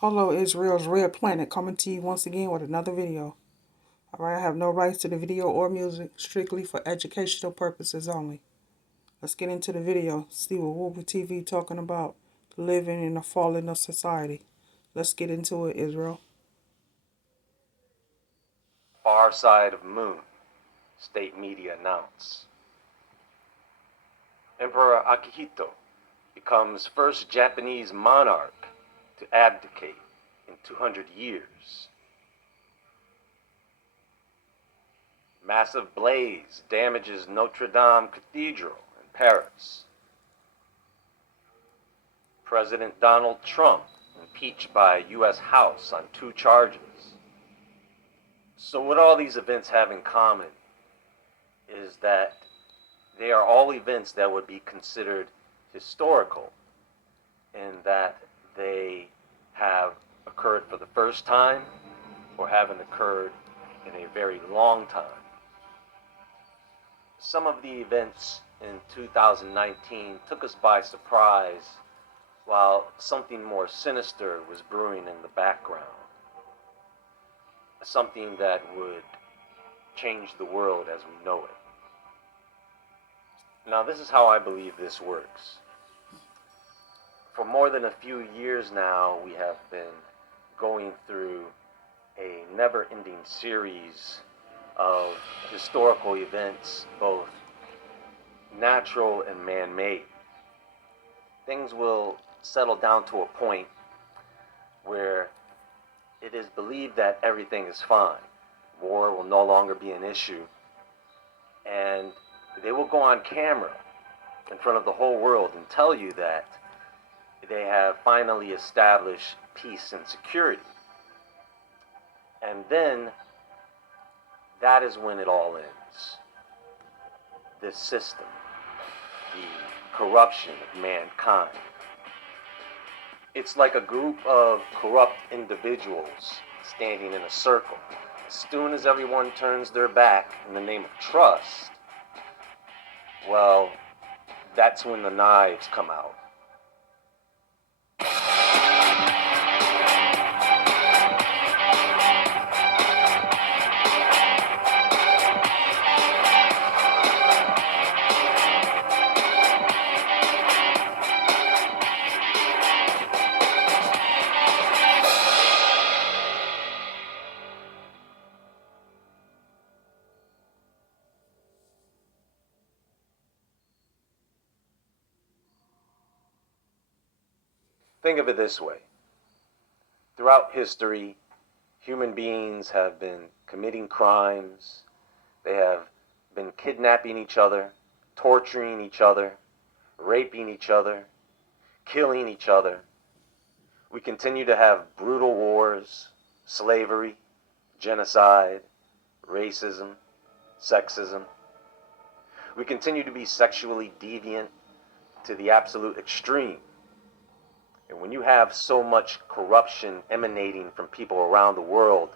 Hello, Israel's Red Planet, coming to you once again with another video. Alright, I have no rights to the video or music, strictly for educational purposes only. Let's get into the video, see what Wooba TV talking about living in a fallen of society. Let's get into it, Israel. Far side of moon, state media announce. Emperor Akihito becomes first Japanese monarch to abdicate in 200 years. Massive blaze damages Notre Dame Cathedral in Paris. President Donald Trump impeached by U.S. House on 2 charges. So what all these events have in common is that they are all events that would be considered historical in that they have occurred for the first time or haven't occurred in a very long time. Some of the events in 2019 took us by surprise, while something more sinister was brewing in the background. Something that would change the world as we know it. Now, this is how I believe this works. For more than a few years now, we have been going through a never-ending series of historical events, both natural and man-made. Things will settle down to a point where it is believed that everything is fine. War will no longer be an issue, and they will go on camera in front of the whole world and tell you that they have finally established peace and security. And then that is when it all ends. This system, the corruption of mankind. It's like a group of corrupt individuals standing in a circle. As soon as everyone turns their back in the name of trust, well, that's when the knives come out. Think of it this way. Throughout history, human beings have been committing crimes. They have been kidnapping each other, torturing each other, raping each other, killing each other. We continue to have brutal wars, slavery, genocide, racism, sexism. We continue to be sexually deviant to the absolute extreme. And when you have so much corruption emanating from people around the world,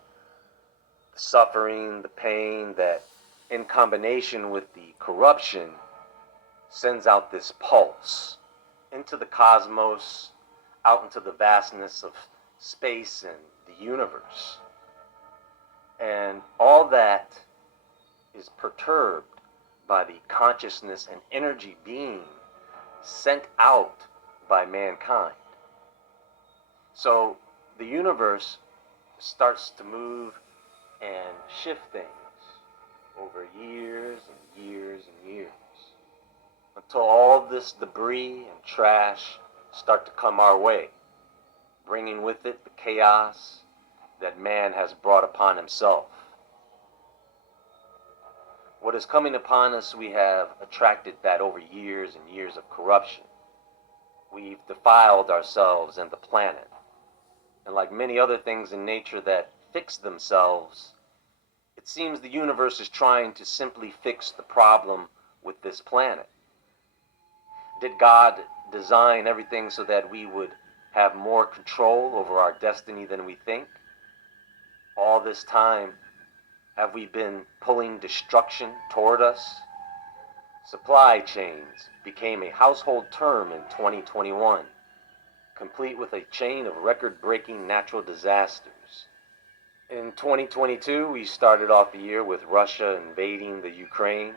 the suffering, the pain that in combination with the corruption sends out this pulse into the cosmos, out into the vastness of space and the universe. And all that is perturbed by the consciousness and energy being sent out by mankind. So the universe starts to move and shift things over years and years and years until all this debris and trash start to come our way, bringing with it the chaos that man has brought upon himself. What is coming upon us, we have attracted that over years and years of corruption. We've defiled ourselves and the planet. And like many other things in nature that fix themselves, it seems the universe is trying to simply fix the problem with this planet. Did God design everything so that we would have more control over our destiny than we think? All this time, have we been pulling destruction toward us? Supply chains became a household term in 2021. complete with a chain of record-breaking natural disasters. In 2022, we started off the year with Russia invading the Ukraine.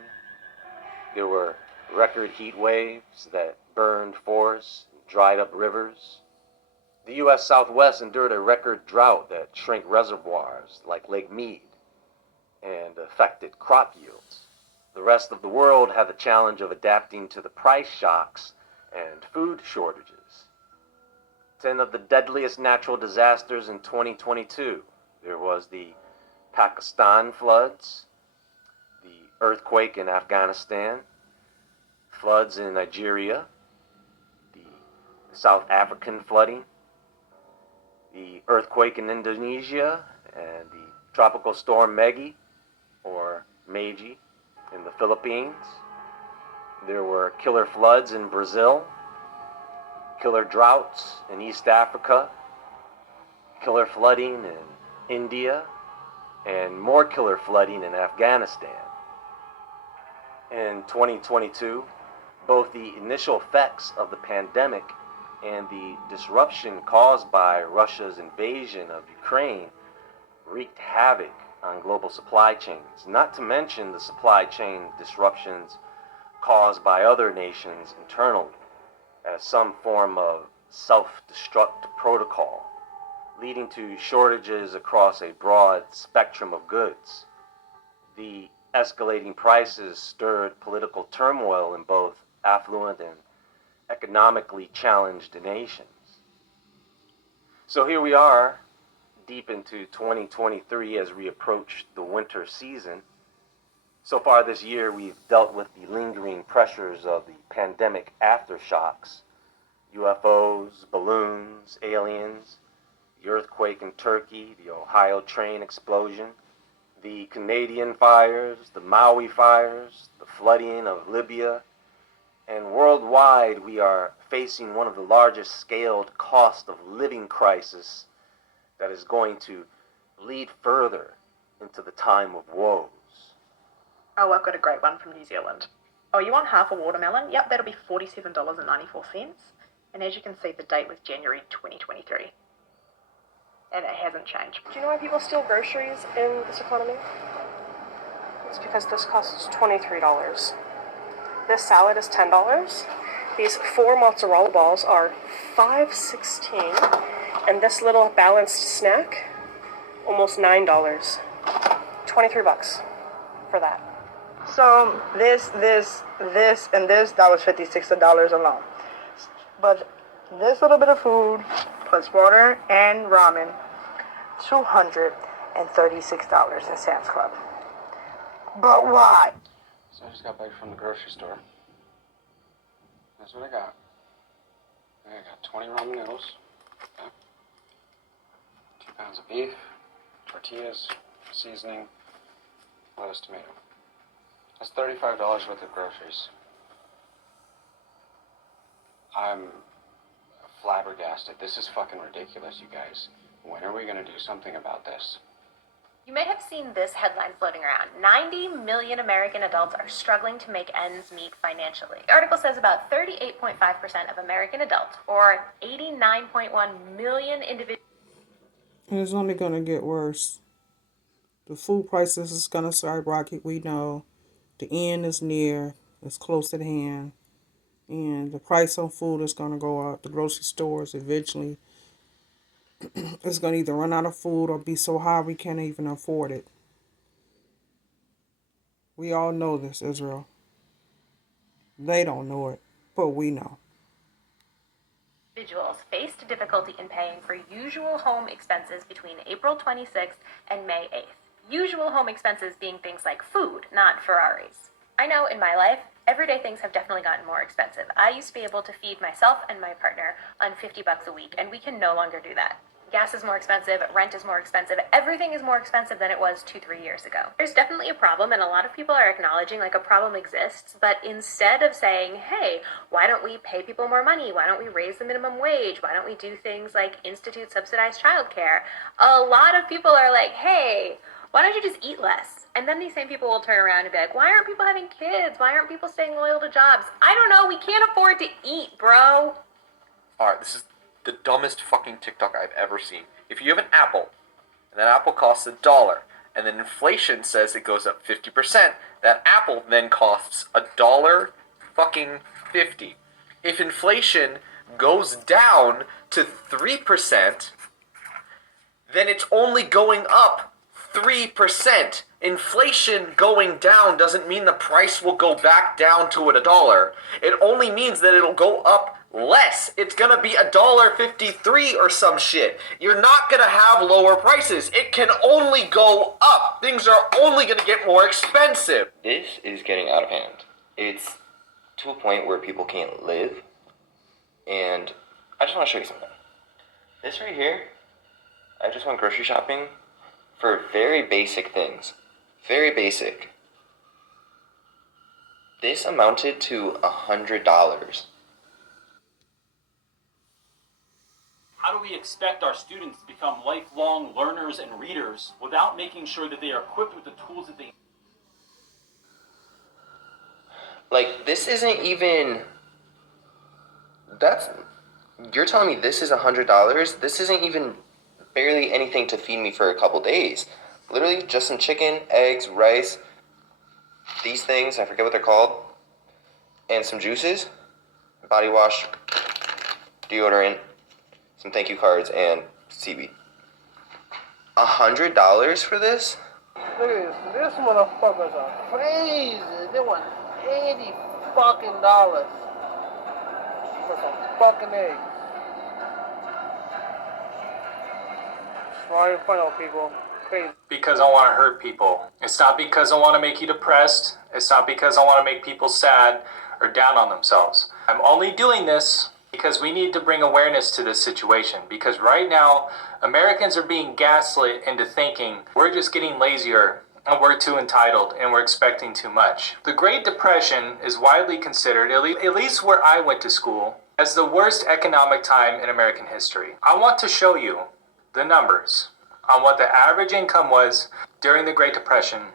There were record heat waves that burned forests, dried up rivers. The U.S. Southwest endured a record drought that shrank reservoirs like Lake Mead and affected crop yields. The rest of the world had the challenge of adapting to the price shocks and food shortages. 10 of the deadliest natural disasters in 2022. There was the Pakistan floods, the earthquake in Afghanistan, floods in Nigeria, the South African flooding, the earthquake in Indonesia, and the tropical storm Maggie, or Meiji, in the Philippines. There were killer floods in Brazil, killer droughts in East Africa, killer flooding in India, and more killer flooding in Afghanistan. In 2022, both the initial effects of the pandemic and the disruption caused by Russia's invasion of Ukraine wreaked havoc on global supply chains, not to mention the supply chain disruptions caused by other nations internally as some form of self-destruct protocol, leading to shortages across a broad spectrum of goods. The escalating prices stirred political turmoil in both affluent and economically challenged nations. So here we are, deep into 2023 as we approach the winter season. So far this year, we've dealt with the lingering pressures of the pandemic aftershocks, UFOs, balloons, aliens, the earthquake in Turkey, the Ohio train explosion, the Canadian fires, the Maui fires, the flooding of Libya, and worldwide we are facing one of the largest scaled cost of living crisis that is going to lead further into the time of woes. Oh, I've got a great one from New Zealand. Oh, you want half a watermelon? Yep, that'll be $47.94. And as you can see, the date was January 2023. And it hasn't changed. Do you know why people steal groceries in this economy? It's because this costs $23. This salad is $10. These 4 mozzarella balls are $5.16. And this little balanced snack, almost $9. 23 bucks for that. So this, and this, that was $56 alone. But this little bit of food, plus water and ramen, $236 in Sam's Club. But why? So I just got back from the grocery store. That's what I got. I got 20 ramen noodles, okay. 2 pounds of beef, tortillas, seasoning, lettuce, tomato. That's $35 worth of groceries. I'm flabbergasted. This is fucking ridiculous, you guys. When are we gonna do something about this? You may have seen this headline floating around. 90 million American adults are struggling to make ends meet financially. The article says about 38.5% of American adults, or 89.1 million individuals. And it's only going to get worse. The food prices is going to skyrocket, we know. The end is near. It's close at hand. And the price on food is going to go up. The grocery stores eventually it's going to either run out of food or be so high we can't even afford it. We all know this, Israel. They don't know it, but we know. Individuals faced difficulty in paying for usual home expenses between April 26th and May 8th. Usual home expenses being things like food, not Ferraris. I know in my life, everyday things have definitely gotten more expensive. I used to be able to feed myself and my partner on $50 a week, and we can no longer do that. Gas is more expensive, rent is more expensive, everything is more expensive than it was 2-3 years ago. There's definitely a problem, and a lot of people are acknowledging like a problem exists, but instead of saying, hey, why don't we pay people more money? Why don't we raise the minimum wage? Why don't we do things like institute subsidized childcare? A lot of people are like, hey, why don't you just eat less? And then these same people will turn around and be like, why aren't people having kids? Why aren't people staying loyal to jobs? I don't know, we can't afford to eat, bro. All right, this the dumbest fucking TikTok I've ever seen. If you have an apple, and that apple costs $1, and then inflation says it goes up 50%, that apple then costs $1 fucking 50. If inflation goes down to 3%, then it's only going up 3%. Inflation going down doesn't mean the price will go back down to $1. It only means that it'll go up less. It's gonna be $1.53 or some shit. You're not gonna have lower prices. It can only go up. Things are only gonna get more expensive. This is getting out of hand. It's to a point where people can't live. And I just want to show you something. This right here, I just went grocery shopping for very basic things. Very basic. This amounted to $100. How do we expect our students to become lifelong learners and readers without making sure that they are equipped with the tools that they need? Like, this isn't even... You're telling me this is $100? This isn't even barely anything to feed me for a couple days. Literally just some chicken, eggs, rice, these things, I forget what they're called, and some juices, body wash, deodorant, some thank you cards, and seaweed. $100 for this? Look at this motherfuckers are crazy. They want $80 fucking dollars for some fucking eggs. Right in front of people. Crazy. Because I want to hurt people. It's not because I want to make you depressed. It's not because I want to make people sad or down on themselves. I'm only doing this because we need to bring awareness to this situation. Because right now, Americans are being gaslit into thinking we're just getting lazier and we're too entitled and we're expecting too much. The Great Depression is widely considered, at least where I went to school, as the worst economic time in American history. I want to show you the numbers on what the average income was during the Great Depression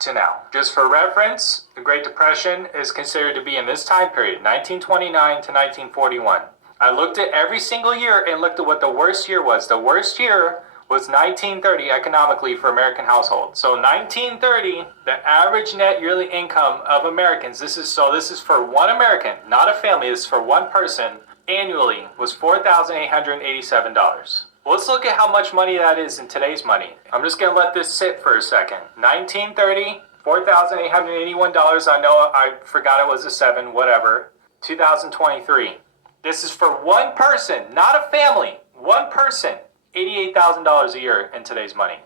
to now. Just for reference, the Great Depression is considered to be in this time period, 1929 to 1941. I looked at every single year and looked at what the worst year was. The worst year was 1930 economically for American households. So 1930, the average net yearly income of Americans, this is for one American, not a family, this is for one person, annually was $4,887. Let's look at how much money that is in today's money. I'm just going to let this sit for a second. 1930, $4,881. I know I forgot it was a 7, whatever. 2023. This is for one person, not a family. One person. $88,000 a year in today's money.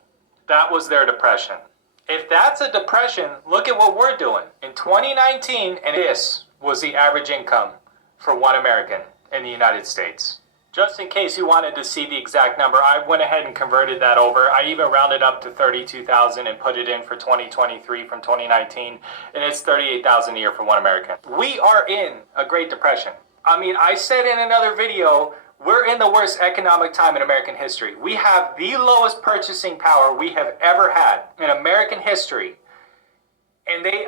That was their depression. If that's a depression, look at what we're doing. In 2019, and this was the average income for one American in the United States. Just in case you wanted to see the exact number, I went ahead and converted that over. I even rounded up to 32,000 and put it in for 2023 from 2019, and it's 38,000 a year for one American. We are in a Great Depression. I mean, I said in another video, we're in the worst economic time in American history. We have the lowest purchasing power we have ever had in American history, and they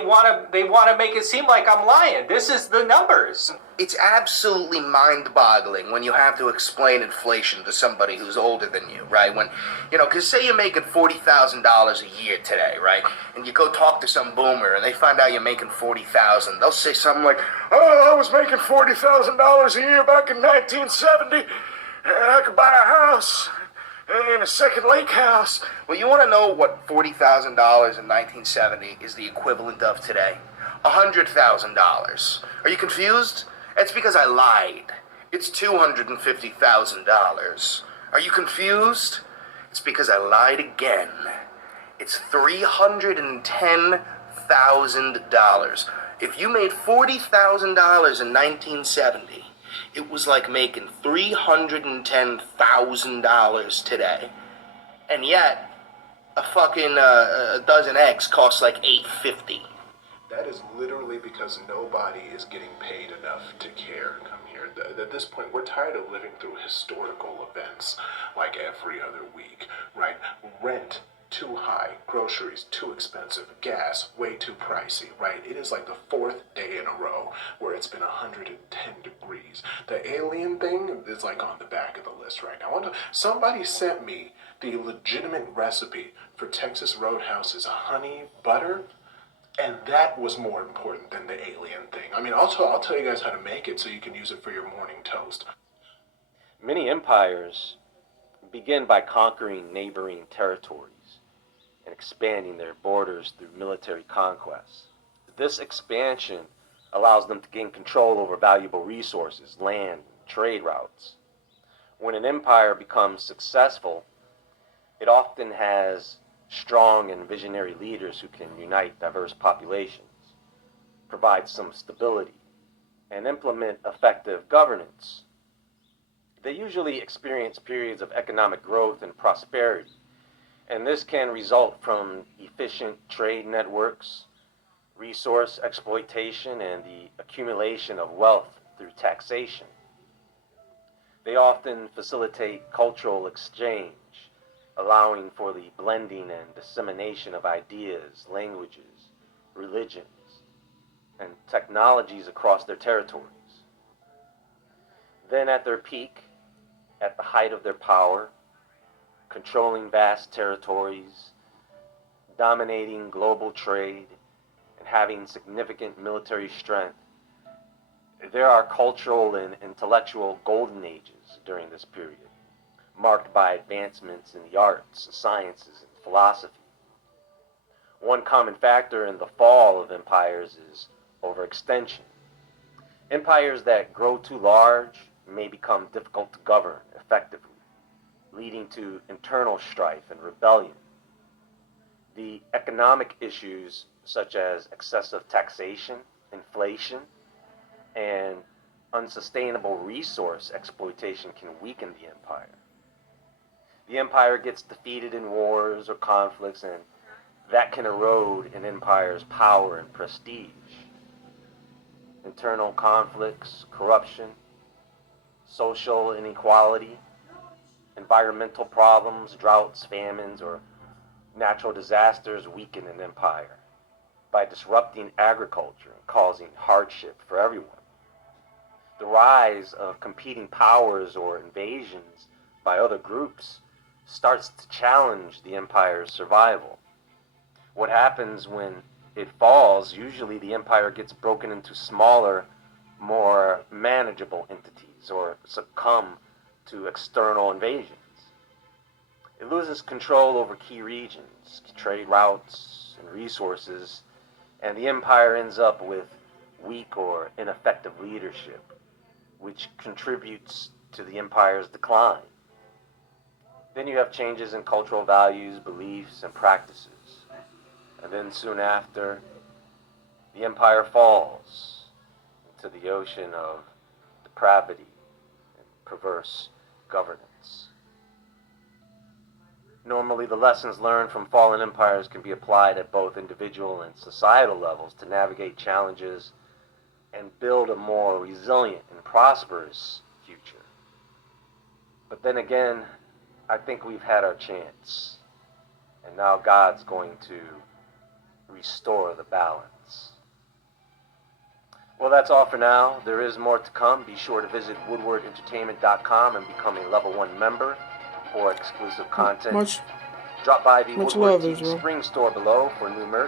want to make it seem like I'm lying. This is the numbers. It's absolutely mind-boggling when you have to explain inflation to somebody who's older than you, right? When, because say you're making $40,000 a year today, right? And you go talk to some boomer and they find out you're making $40,000. They'll say something like, "Oh, I was making $40,000 a year back in 1970, and I could buy a house in a second lake house." Well, you want to know what $40,000 in 1970 is the equivalent of today? $100,000. Are you confused? It's because I lied. It's $250,000. Are you confused? It's because I lied again. It's $310,000. If you made $40,000 in 1970, it was like making $310,000 today. And yet, a fucking a dozen eggs costs like $8.50. That is literally because nobody is getting paid enough to care. Come here. At this point, we're tired of living through historical events like every other week, right? Rent too high, groceries too expensive, gas way too pricey, right? It is like the fourth day in a row where it's been 110 degrees. The alien thing is like on the back of the list right now. Somebody sent me the legitimate recipe for Texas Roadhouse's honey butter, and that was more important than the alien thing. I mean, I'll tell you guys how to make it so you can use it for your morning toast. Many empires begin by conquering neighboring territories and expanding their borders through military conquests. This expansion allows them to gain control over valuable resources, land, and trade routes. When an empire becomes successful, it often has strong and visionary leaders who can unite diverse populations, provide some stability, and implement effective governance. They usually experience periods of economic growth and prosperity, and this can result from efficient trade networks, resource exploitation, and the accumulation of wealth through taxation. They often facilitate cultural exchange, allowing for the blending and dissemination of ideas, languages, religions, and technologies across their territories. Then at their peak, at the height of their power, controlling vast territories, dominating global trade, and having significant military strength, there are cultural and intellectual golden ages during this period, marked by advancements in the arts, sciences, and philosophy. One common factor in the fall of empires is overextension. Empires that grow too large may become difficult to govern effectively, leading to internal strife and rebellion. The economic issues such as excessive taxation, inflation, and unsustainable resource exploitation can weaken the empire. The empire gets defeated in wars or conflicts, and that can erode an empire's power and prestige. Internal conflicts, corruption, social inequality, environmental problems, droughts, famines, or natural disasters weaken an empire by disrupting agriculture and causing hardship for everyone. The rise of competing powers or invasions by other groups starts to challenge the empire's survival. What happens when it falls? Usually the empire gets broken into smaller, more manageable entities or succumb to external invasions. It loses control over key regions, trade routes, and resources, and the empire ends up with weak or ineffective leadership, which contributes to the empire's decline. Then you have changes in cultural values, beliefs, and practices. And then soon after, the empire falls into the ocean of depravity and perverse governance. Normally, the lessons learned from fallen empires can be applied at both individual and societal levels to navigate challenges and build a more resilient and prosperous future. But then again, I think we've had our chance, and now God's going to restore the balance. Well, that's all for now. There is more to come. Be sure to visit woodwardentertainment.com and become a level 1 member for exclusive content. Drop by the much Woodward love, TV Israel. Spring store below for new merch.